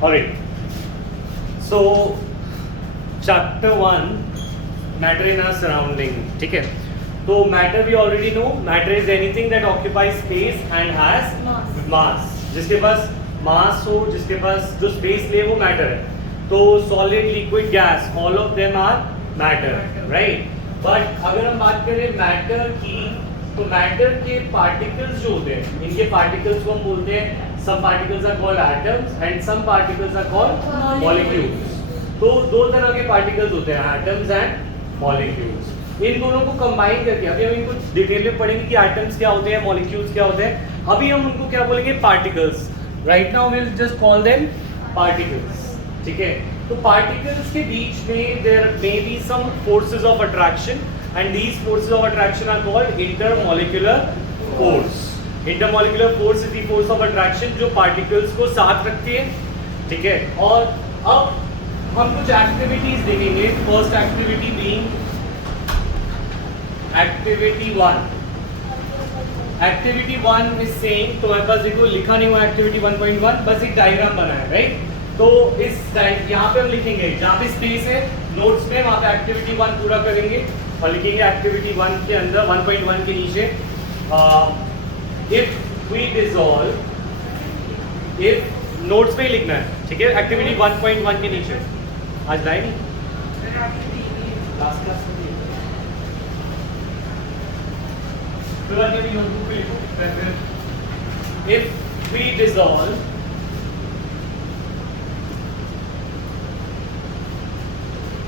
Alright. So chapter 1, matter in our surrounding. ठीक है. तो matter we already know. Matter is anything that occupies space and has mass. जिसके पास mass हो, जिसके पास जो space ले वो matter है. तो solid, liquid, gas, all of them are matter, right? But अगर हम बात करें matter की, तो matter के particles जो होते हैं, इनके particles को हम बोलते हैं some particles are called atoms and some particles are called molecules. तो दो तरह के particles होते हैं, atoms and molecules. इन दोनों को combine करके अभी हम इनको डिटेल में पढ़ेंगे कि atoms क्या होते हैं, molecules क्या होते हैं. अभी हम उनको क्या बोलेंगे, particles. Right now we'll just call them particles. ठीक है. तो particles के बीच में there may be some forces of attraction and these forces of attraction are called intermolecular force. Intermolecular force is the force of attraction जो particles को साथ रखती है. ठीक है. और अब हम कुछ एक्टिविटीज देखेंगे. First activity being activity 1. Activity 1 is saying, तो मेरे पास देखो लिखा नहीं हुआ एक्टिविटी 1.1, बस एक डायग्राम बना है, राइट. तो इस यहाँ पे हम लिखेंगे जहाँ पे स्पेस है नोट्स में, वहाँ पे एक्टिविटी 1 पूरा करेंगे और लिखेंगे एक्टिविटी 1 के अंदर 1.1 के नीचे if we dissolve, if notes पे ही लिखना है. ठीक है. एक्टिविटी 1.1 के नीचे आज लाए नहीं लास्ट क्लास में फिर बाद में नोटबुक पे लिखो. if we dissolve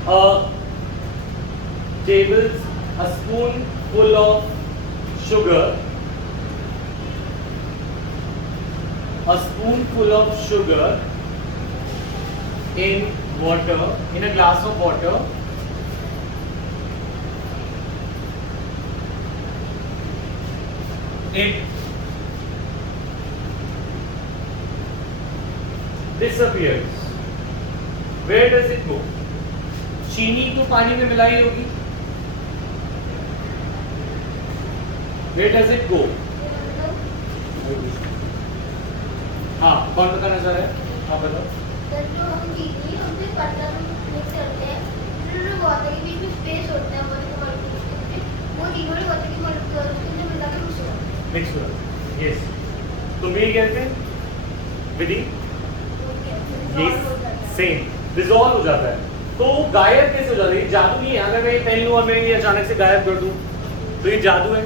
a spoonful of sugar, a spoonful of sugar in water, in a glass of water, it disappears. Where does it go? चीनी तो पानी में मिलाई होगी. Where does it go? हाँ, कौन बताना चाह रहा है? हाँ बताओ. जो हम चीनी उनसे वाटर मिक्स करते हैं, जो वाटर के बीच में स्पेस होता है मॉलिक्यूल्स के बीच, वो तीनों ही वाटर की मॉलिक्यूल्स के अंदर मिला के मिक्स हो जाता है. यस. तुम भी कहते हैं विधि यस सेम डिसॉल्व हो जाता है. तो गायब कैसे हो जाता है? जादू नहीं है. अगर मैं पेन लूं और मैं ये अचानक से गायब कर दूं तो ये जादू है.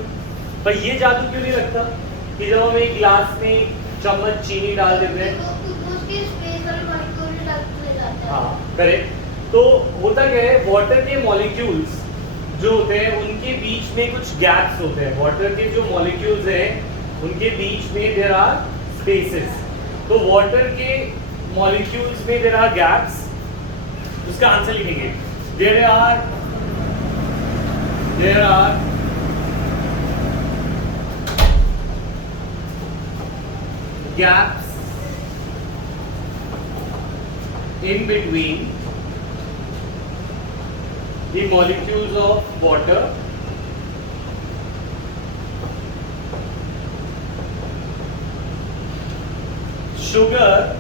पर ये जादू क्यों नहीं लगता कि जब हम एक गिलास में चम्मच चीनी डाल देते हैं, उसके स्पेस वाले मॉलिक्यूल डालते जाता है. हाँ करेक्ट. तो होता क्या है, वाटर के मॉलिक्यूल्स जो होते हैं उनके बीच में कुछ गैप्स होते हैं. वाटर के जो मॉलिक्यूल्स हैं उनके बीच में देयर आर स्पेसेस. तो वाटर के मॉलिक्यूल्स में देयर आर गैप्स. उसका आंसर लिखेंगे there are gaps in between the molecules of water sugar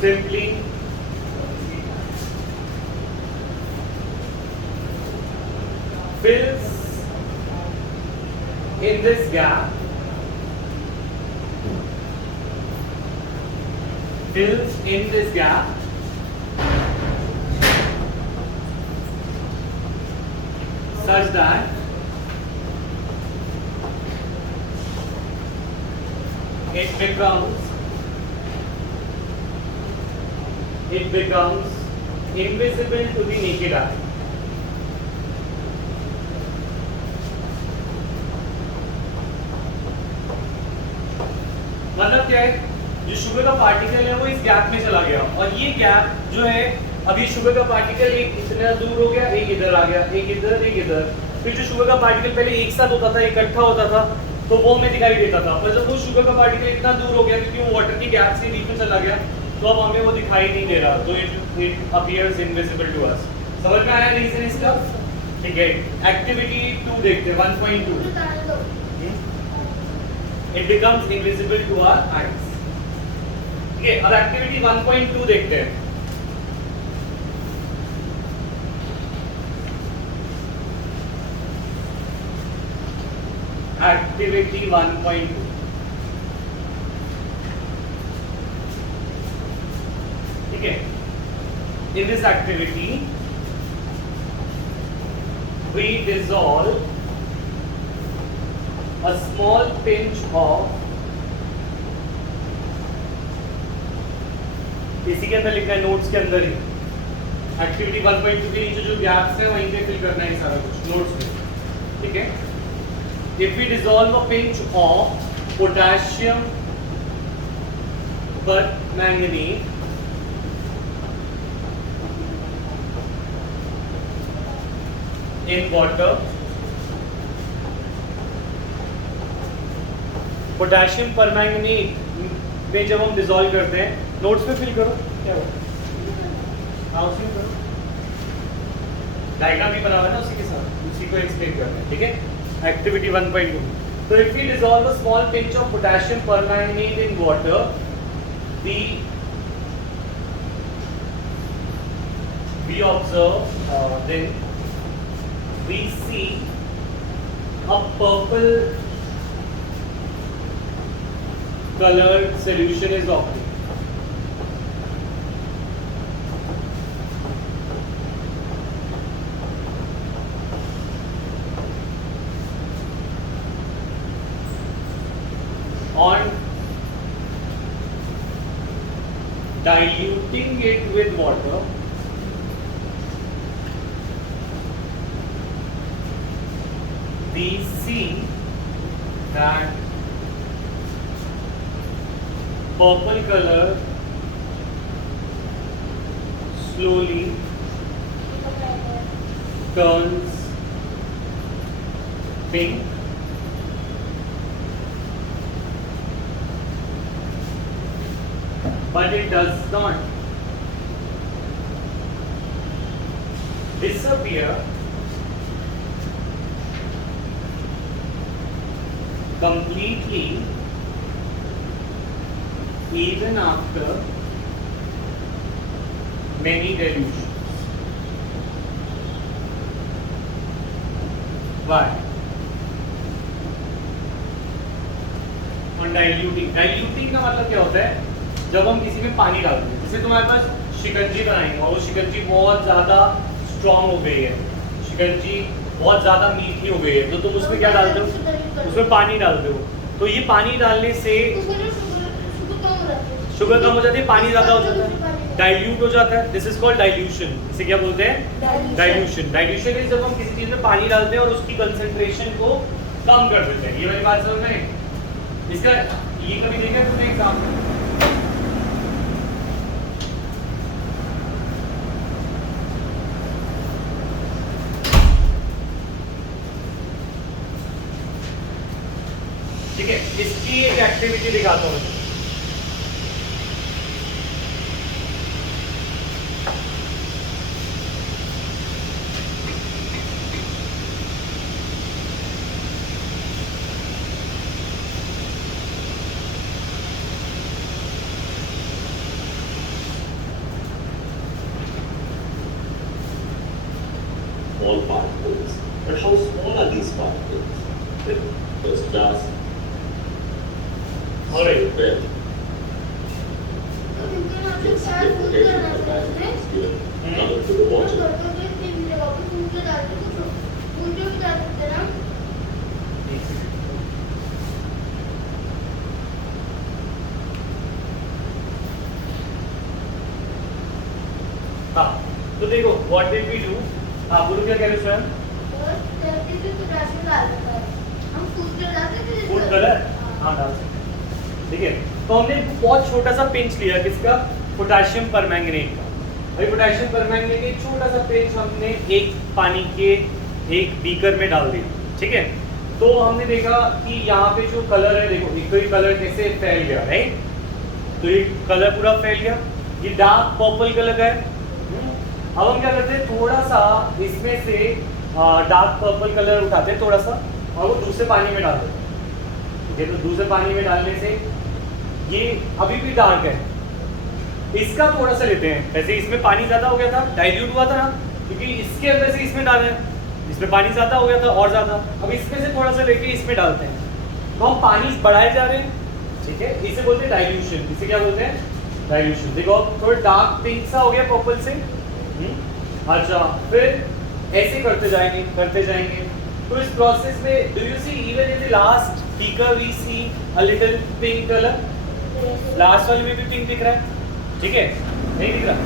simply fills in this gap, such that it becomes invisible to the naked eye. मतलब क्या है, जो sugar का particle है वो इस गैप में चला गया और ये गैप जो है अभी शुगर का पार्टिकल एक इतना दूर हो गया, एक इधर आ गया, एक इधर एक इधर. फिर जो शुगर का पार्टिकल पहले एक साथ होता था, इकट्ठा होता था, तो वो हमें दिखाई देता था. पर जब वो शुगर का पार्टिकल इतना दूर हो गया क्योंकि वो वाटर की गैप से बीच में चला गया, तो अब हमें वो दिखाई नहीं दे रहा, तो it appears invisible to us. समझ में आया रीजन इसका? ठीक है, एक्टिविटी 2 देखते हैं 1.2. बताने दो। It becomes invisible to our eyes. ठीक है, अब एक्टिविटी 1.2 देखते हैं. Activity 1.2. ठीक है, in this activity we dissolve a small pinch of, इसी के अंदर लिखना है, नोट्स के अंदर ही. एक्टिविटी 1.2 के नीचे जो गैप्स है वहीं पे फिल करना है सारा कुछ नोट्स में. ठीक है, if we dissolve a pinch of potassium permanganate in water, potassium permanganate में जब हम डिसॉल्व करते हैं, नोट्स में फिल करो क्या हुआ, उसमें करो, डायग्राम भी बना हुआ है ना उसी के साथ, उसी को एक्सप्लेन करना है. ठीक है, एक्टिविटी 1.2. तो if we dissolve a small pinch of potassium permanganate in water, we observe then we see a purple colored solution is occurring. On diluting it with water, we see that purple color slowly turns pink, but it does not disappear completely even after many dilutions. Why? On diluting. Diluting का मतलब क्या होता है? जब हम किसी में पानी डालते हैं, जैसे तुम्हारे पास शिकंजी बनाएंगे और वो शिकंजी बहुत ज़्यादा स्ट्रॉन्ग हो गई है, शिकंजी बहुत ज़्यादा मीठी हो गई है, तो तुम उसमें क्या डालते हो? उसमें पानी डालते हो. तो ये पानी डालने से शुगर कम हो जाती है, पानी ज़्यादा हो जाता है, डाइल्यूट हो जाता है. This is called dilution. इसे क्या बोलते हैं? डाइल्यूशन. डाइल्यूशन इज जब हम किसी चीज़ में पानी डालते हैं और उसकी कंसंट्रेशन को कम कर देते हैं. ये वाली बात समझ में? इसका ये कभी देखा तुमने एग्जाम्पल? ठीक है, इसकी एक एक्टिविटी दिखाता हूँ. All particles. But how small are these particles? First class. All right. Well, तो इनके नाम से it's शायद फूड given करना potential चाहिए. is given color to the और water. घर पे भी तीन जगह पे फूड के डालते हैं, तो फूड के भी डाल सकते हैं ना. हाँ, तो देखो व्हाट डिड वी डू. हाँ, बोलो क्या कह रहे हो स्वयं? और धरती पे पोटेशियम डाल सकते हैं. हम फूड कलर डाल सकते हैं. फूड कलर हाँ डाल सकते हैं. ठीक है, तो हमने बहुत छोटा सा पिंच लिया, किसका? पोटेशियम परमैंगनेट का. भाई पोटेशियम परमैंगनेट एक छोटा सा पिंच हमने एक पानी के एक बीकर में डाल दिया. ठीक है, तो हमने देखा कि यहाँ पे जो कलर है, देखो एक तो ये कलर कैसे फैल गया, राइट? तो ये कलर पूरा फैल गया. ये डार्क पर्पल कलर का है. अब हम क्या करते हैं, थोड़ा सा इसमें से डार्क पर्पल कलर उठाते हैं थोड़ा सा और वो दूसरे पानी में डाल देते हैं। ठीक है, तो दूसरे पानी में डालने से ये अभी भी डार्क है, इसका थोड़ा सा लेते हैं। वैसे इसमें पानी ज़्यादा हो गया था, डाइल्यूट हुआ था ना, क्योंकि इसके अंदर से इसमें डाला है, इसमें पानी ज़्यादा हो गया था और ज़्यादा। अब इसमें से थोड़ा सा लेके इसमें डालते हैं, तो हम पानी बढ़ाए जा रहे हैं। ठीक है, इसे बोलते हैं डाइल्यूशन। इसे क्या बोलते हैं? डाइल्यूशन। देखो अब थोड़ा डार्क पिंक सा हो गया पर्पल से। अच्छा, फिर ऐसे करते जाएंगे करते जाएंगे। तो इस प्रोसेस में do you see even in the last beaker we see a little pink colour? Last वाले में भी पिंक दिख रहा है, ठीक है? नहीं दिख रहा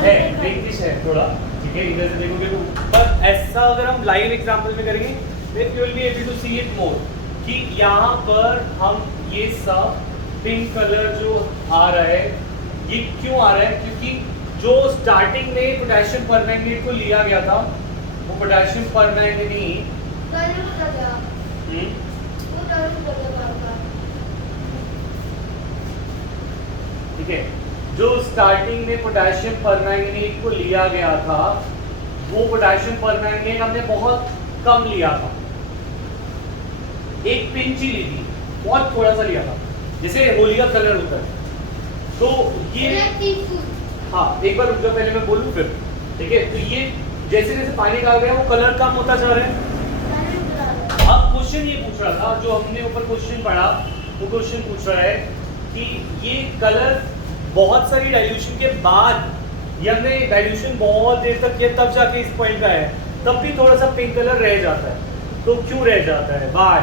है, पिंकिश है थोड़ा। ठीक है, इधर से देखोगे तो, पर ऐसा अगर हम लाइव एग्जांपल में करेंगे then you will be able to see it more कि यहाँ पर हम ये सब पिंक कलर जो आ रहा है, ये क्यों आ रहा है? क्योंकि जो स्टार्टिंग में पोटेशियम परमैंगनेट को लिया गया था, वो पोटेशियम परमैंगनीट ठीक है, जो स्टार्टिंग में पोटेशियम परमैंगनेट को लिया गया था, वो पोटेशियम परमैंगनेट हमने बहुत कम लिया था, एक पिंच ही ली थी, बहुत थोड़ा सा लिया था, जैसे होली का कलर होता है। तो ये हाँ, एक बार रुक जाओ, पहले मैं बोलूँ फिर। ठीक है, तो ये जैसे जैसे पानी डाल रहे हैं वो कलर कम होता जा रहा है। अब क्वेश्चन ये पूछ रहा था, जो हमने ऊपर क्वेश्चन पढ़ा, वो क्वेश्चन पूछ रहा है कि ये कलर बहुत सारी डाइल्यूशन के बाद, ये हमने डाइल्यूशन बहुत देर तक किया तब जाके इस पॉइंट पे आया, तब भी थोड़ा सा पिंक कलर रह जाता है। तो क्यों रह जाता है? बाय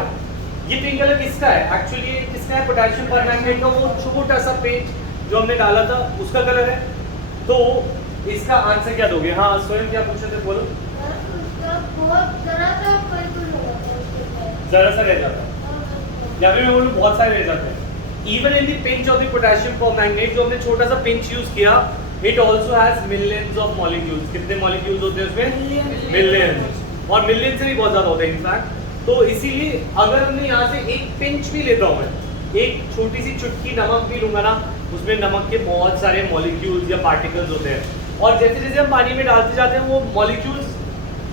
ये पिंक कलर किसका है? एक्चुअली किसका है? पोटेशियम परमैंगनेट का वो छोटा सा पेज जो हमने डाला था उसका कलर है। तो इसका आंसर क्या दोगे? हाँ, स्वयं क्या पूछे थे, बोलो। जरा सा रह जाता है, या फिर मैं बोलूँ बहुत सारे रह जाते हैं। Even in the pinch of the potassium permanganate जो हमने छोटा सा पिंच यूज किया, it also has millions of molecules. कितने मॉलिक्यूल्स होते हैं उसमें? मिलियंस, और मिलियन से भी बहुत ज्यादा होते हैं इनफैक्ट। तो इसीलिए अगर हमने यहाँ से एक पिंच भी लेता हूँ, मैं एक छोटी सी चुटकी नमक भी लूंगा ना, उसमें नमक के बहुत सारे मॉलिक्यूल्स या पार्टिकल्स होते हैं, और जैसे जैसे हम पानी में डालते जाते हैं वो मॉलिक्यूल्स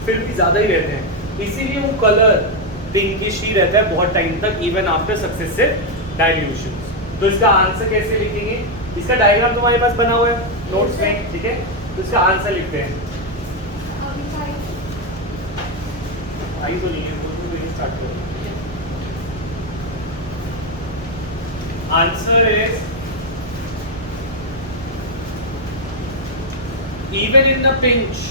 फिर भी ज़्यादा ही रहते हैं, इसीलिए वो कलर पिंकिश ही रहता है बहुत टाइम तक, इवन आफ्टर सक्सेसिव डाइल्यूशन। तो इसका आंसर कैसे लिखेंगे? इसका डायग्राम तुम्हारे पास बना हुआ है नोट्स में, ठीक है? तो इसका आंसर लिखते हैं। आई तो नहीं है, वो तो स्टार्ट करो। Answer is even in a pinch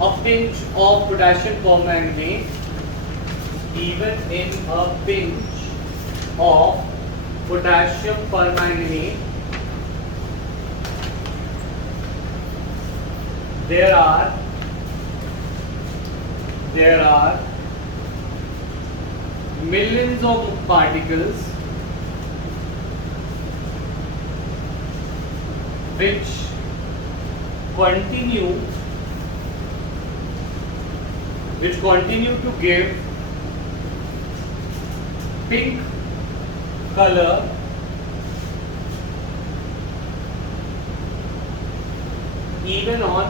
of potassium permanganate, even in a pinch of potassium permanganate, there are millions of particles which continue to give pink color even on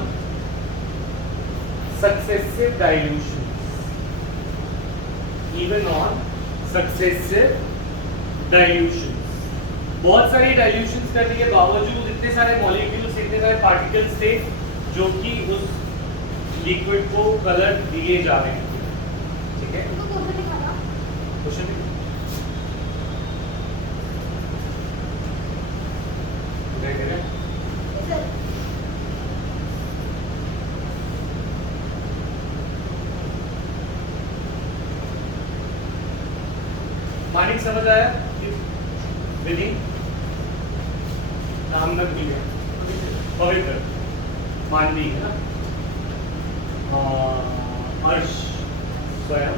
successive dilutions. बहुत सारी dilutions करने के बावजूद इतने सारे molecules, इतने सारे particles थे जो कि उस लिक्विड को कलर दिए जा रहे हैं। ठीक है, क्वेश्चन मानिक समझ आया? विधि नाम न भूलिए, पवित्र मानवी है ना, हर्ष, स्वयं,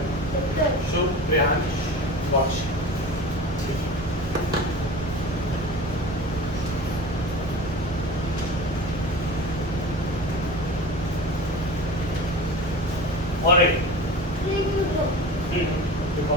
शुभ, प्रियांश, बॉक्स। और एक देखो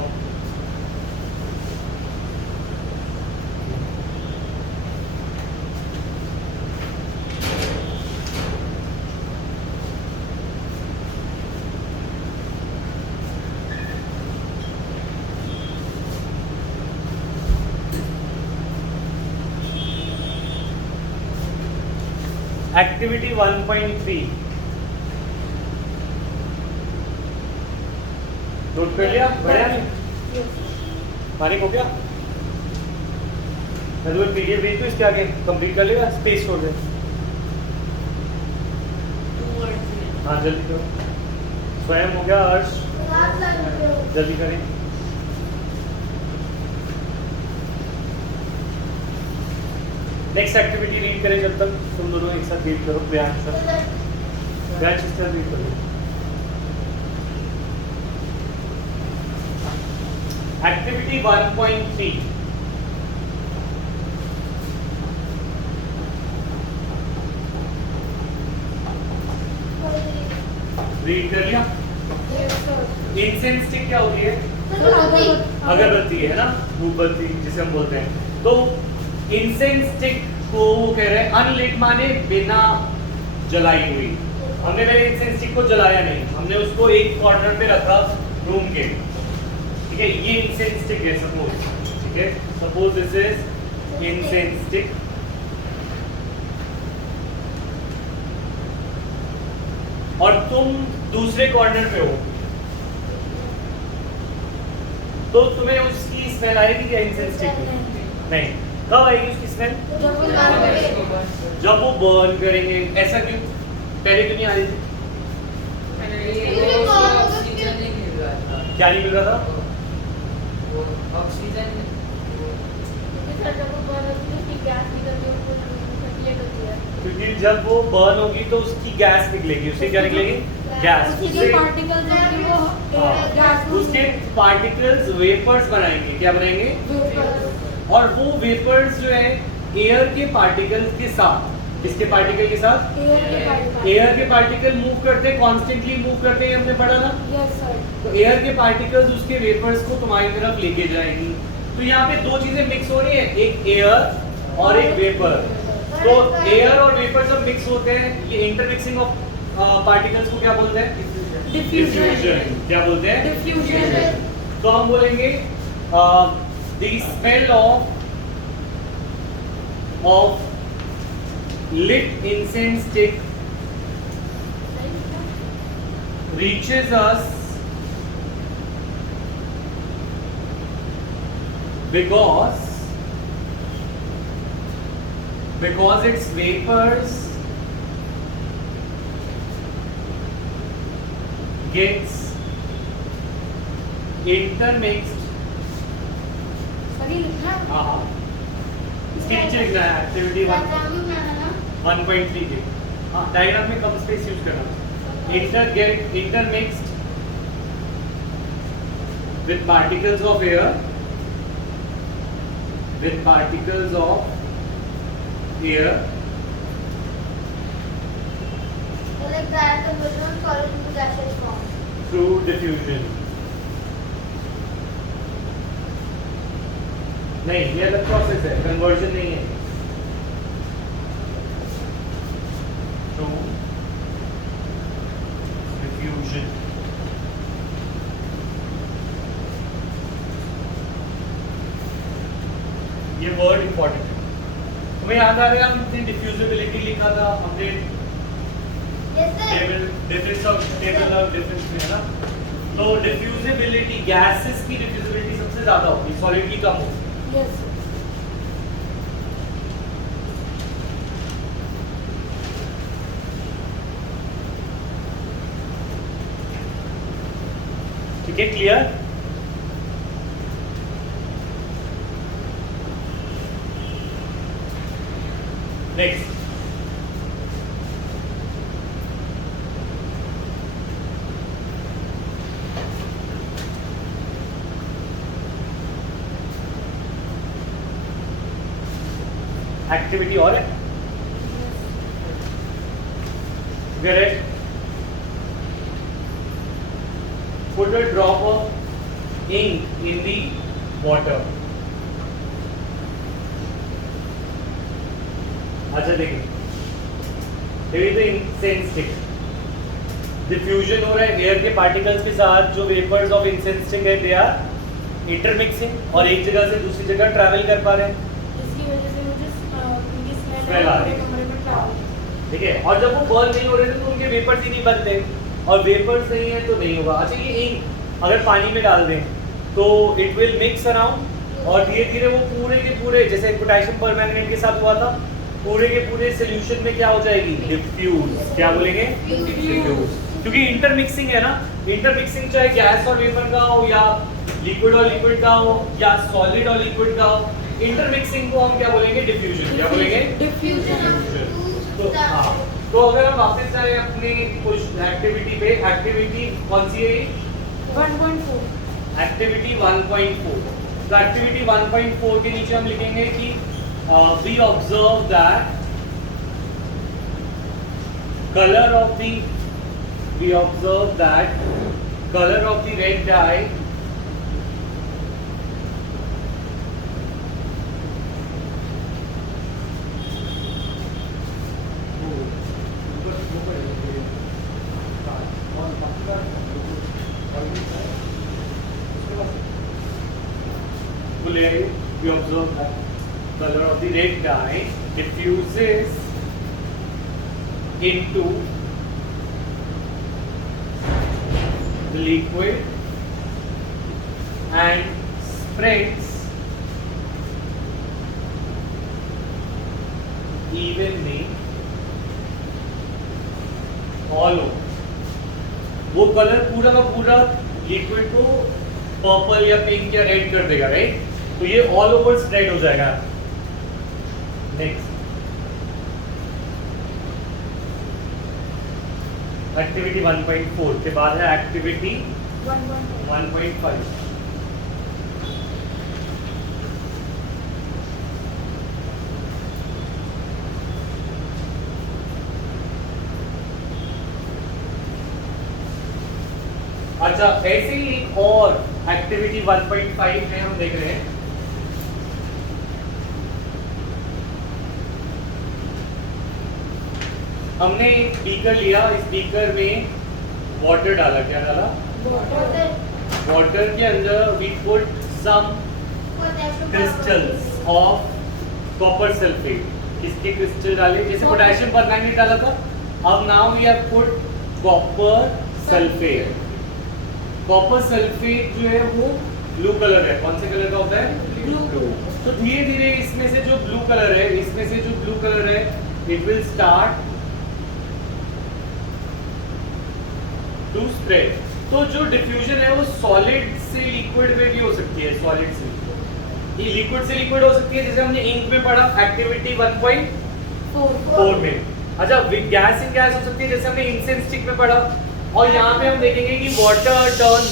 एक्टिविटी 1.3 नोट कर लिया? बढ़िया नहीं? मानिक हो गया? मैं तुम्हें पीडीएफ भेज दूँ इसके आगे कंप्लीट कर लेगा, स्पेस छोड़ दे। हाँ जल्दी करो। स्वयं हो गया, हर्ष जल्दी करें। नेक्स्ट एक्टिविटी रीड करें जब तक तुम दोनों एक साथ रीड करो। प्रियांश इस तरह रीड करो। एक्टिविटी 1.3 रीड कर लिया? इंसेंस स्टिक क्या होती है? अगरबत्ती है ना, धूपबत्ती जिसे हम बोलते हैं। तो इंसेंस स्टिक को वो कह रहे हैं अनलिट माने बिना जलाई हुई। हमने पहले इंसेंस स्टिक को जलाया नहीं, हमने उसको एक कॉर्नर पे रखा रूम के, ठीक है? ये इंसेंस स्टिक है सपोज, ठीक है? Suppose this is incense stick. और तुम दूसरे कॉर्नर पे हो, तो तुम्हें उसकी स्मेल आएगी क्या इंसेंस स्टिक की? नहीं। कब आएगी उसकी स्मेल? जब वो बर्न करेंगे। ऐसा क्यों? पहले क्यों नहीं आ रही थी? क्या नहीं मिल रहा था? ऑक्सीजन क्योंकि जब वो बर्न होगी तो उसकी गैस निकलेगी। उससे क्या निकलेगी? गैस। उसके पार्टिकल्स वेपर्स बनाएंगे। क्या बनाएंगे? और वो वेपर्स जो है एयर के पार्टिकल्स के साथ, किसके पार्टिकल के साथ? एयर के पार्टिकल मूव करते हैं, कॉन्स्टेंटली मूव करते हैं, हमने पढ़ा ना? Yes sir. तो एयर के पार्टिकल्स उसके वेपर्स को तुम्हारी तरफ लेके जाएंगी। तो यहाँ पे दो चीजें मिक्स हो रही है, एक एयर और एक वेपर। तो एयर और वेपर जब मिक्स होते हैं, ये इंटरमिक्सिंग ऑफ पार्टिकल्स को क्या बोलते हैं? डिफ्यूजन। क्या बोलते हैं? डिफ्यूजन। तो हम बोलेंगे the smell of lit incense stick reaches us because its vapors gets intermixed। हाँ हाँ, इसके नीचे लिखना है एक्टिविटी 1.3 के। हाँ, डायग्राम में कम स्पेस यूज करना। intermixed with particles of air, through diffusion। नहीं, ये अलग प्रोसेस है, कन्वर्जन नहीं है। Through diffusion. ये वर्ड इंपॉर्टेंट है। तुम्हें याद आ रहा है हमने डिफ्यूजिबिलिटी लिखा था हमने टेबल ऑफ डिफरेंस में, है ना? तो डिफ्यूजिबिलिटी, गैसेस की डिफ्यूजिबिलिटी सबसे ज्यादा होगी, सॉलिड की कम होगी। यस। ठीक है, क्लियर? नेक्स्ट एक्टिविटी और है? Garrett, put a drop of ink in the water। अच्छा देखिए, here is the incense stick। Diffusion हो रहा है एयर के पार्टिकल्स के साथ, जो वेपर्स ऑफ इंसेंस स्टिक है दे आर इंटरमिक्सिंग और एक जगह से दूसरी जगह ट्रैवल कर पा रहे हैं। इसकी वजह से मुझे उनकी Smell स्मेल आ रही है। कमरे में ट्रैवल। ठीक है, और जब वो बर्न नहीं हो रहे थे तो उनके वेपर्स ही नहीं बनते, और वेपर्स नहीं है तो नहीं होगा। अच्छा, ये इंक अगर पानी में डाल दें तो इट विल मिक्स अराउंड, और धीरे धीरे वो पूरे के पूरे, जैसे पोटेशियम परमैंगनेट के साथ हुआ था, पूरे के पूरे सोल्यूशन में क्या हो जाएगी, डिफ्यूज। क्या बोलेंगे, डिफ्यूज, क्योंकि इंटरमिक्सिंग है ना। इंटरमिक्सिंग चाहे गैस और वेपर का हो, या लिक्विड और लिक्विड का हो, या सॉलिड और लिक्विड का हो, इंटरमिक्सिंग को हम क्या बोलेंगे, डिफ्यूजन। क्या बोलेंगे, तो हाँ, तो अगर हम वापस जाए अपने कुछ एक्टिविटी पे, एक्टिविटी कौन सी है, 1.4 एक्टिविटी 1.4। तो एक्टिविटी 1.4 के नीचे हम लिखेंगे कि we observe that colour of the red dye we observe that color of the red dye diffuses into the liquid and spreads evenly all over. वो कलर पूरा का पूरा लिक्विड को पर्पल या पिंक या रेड कर देगा, राइट। तो ये ऑल ओवर स्प्रेड हो जाएगा। नेक्स्ट एक्टिविटी 1.4 के बाद है एक्टिविटी 1.5। अच्छा, ऐसे ही एक और एक्टिविटी 1.5 में हम देख रहे हैं, हमने एक बीकर लिया, इस बीकर में वाटर डाला। क्या डाला, वाटर के अंदर we put some crystals of copper sulphate. किसके क्रिस्टल डाले, जैसे पोटेशियम परमैंगनेट डाला था, अब now we have put copper sulphate. Copper sulphate जो है वो ब्लू कलर है। कौन से कलर का होता है, ब्लू। तो धीरे धीरे इसमें से जो ब्लू कलर है, it will start to spread. तो जो डिफ्यूजन है वो सॉलिड से लिक्विड में भी हो सकती है, सॉलिड से लिक्विड से लिक्विड हो सकती है, जैसे हमने इंक में पढ़ा एक्टिविटी 1.4 में। अच्छा, गैस इन गैस हो सकती है, जैसे हमने इंसेंस स्टिक में पढ़ा। और यहाँ पे हम देखेंगे कि वाटर टर्न,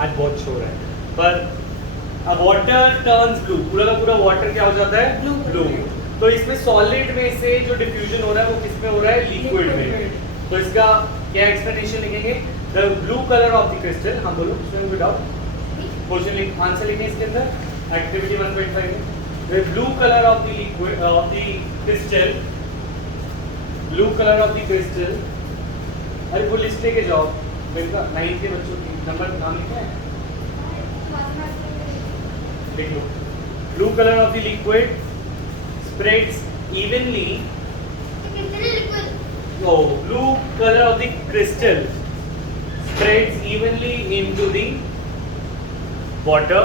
आज बहुत शोर है, पर वाटर टर्न्स ब्लू, पूरा का पूरा वाटर क्या हो जाता है, ब्लू। तो इसमें सॉलिड में से जो डिफ्यूजन हो रहा है वो किस में हो रहा है, लिक्विड में। तो इसका क्या एक्सप्लेनेशन लिखेंगे, the blue colour of the crystal. हाँ बोलो, इसमें कोई डाउट, क्वेश्चन आंसर लिखें इसके अंदर एक्टिविटी 1.5 में। The blue colour of the liquid of the crystal, blue colour of the crystal. अरे वो लिस्ट लेके जाओ, मेरे 9 के बच्चों की नंबर नाम लिखा है, देख लो। Blue colour of the liquid spreads evenly. So blue color of the crystal spreads evenly into the water.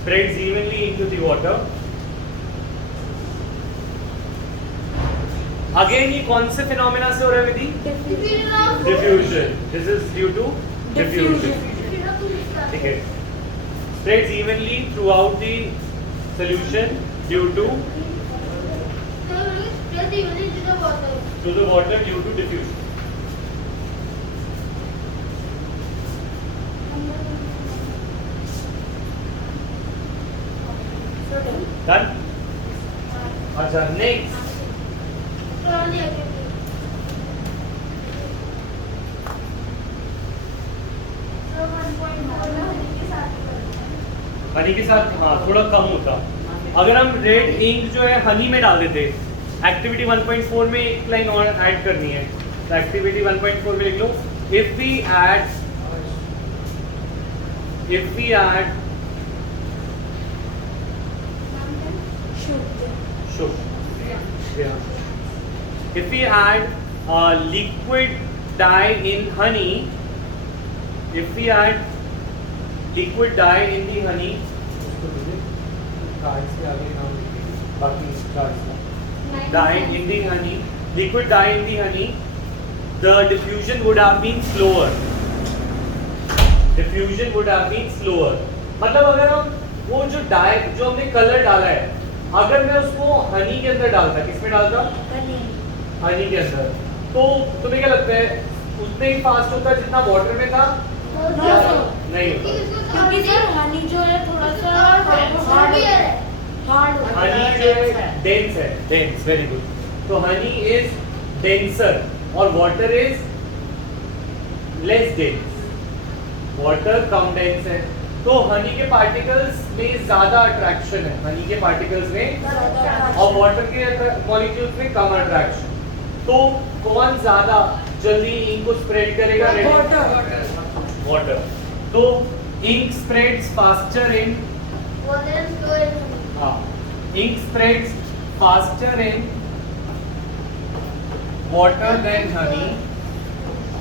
Spreads evenly into the water. Again, ये कौन से फिनोमेना से हो रहा है विधि? Diffusion. This is due to diffusion. ठीक है। Spreads evenly throughout the solution due to the water due to diffusion. Done? अच्छा, next. हनी के साथ हाँ थोड़ा कम होता। अगर हम रेड इंक जो है हनी में डाल देते, एक्टिविटी 1.4 में एक लाइन और ऐड करनी है, तो एक्टिविटी 1.4 में लिख लो, इफ वी ऐड शुभ If we add liquid dye in honey, if we add liquid dye in the honey, dye in the honey, liquid dye in the honey, the diffusion would have been slower. Diffusion would have been slower. मतलब अगर हम वो जो die जो हमने colour डाला है, अगर मैं उसको हनी के अंदर डालता, किसमें डालता? हनी के अंदर, तो तुम्हें क्या लगता है उतने ही फास्ट होता जितना वाटर में था? नहीं होता। क्योंकि सर हनी जो है थोड़ा सा हार्ड है। हनी जो है डेंस है, डेंस, वेरी गुड। तो हनी इज डेंसर और water is less dense, water come dense है। तो हनी के पार्टिकल्स में ज्यादा अट्रैक्शन है, हनी के पार्टिकल्स में, और वाटर के मॉलिक्यूल्स में कम अट्रैक्शन। तो कौन ज्यादा जल्दी इंक को स्प्रेड करेगा? वाटर। तो इंक स्प्रेड्स फास्टर इन, हाँ, ink spreads faster in water than Honey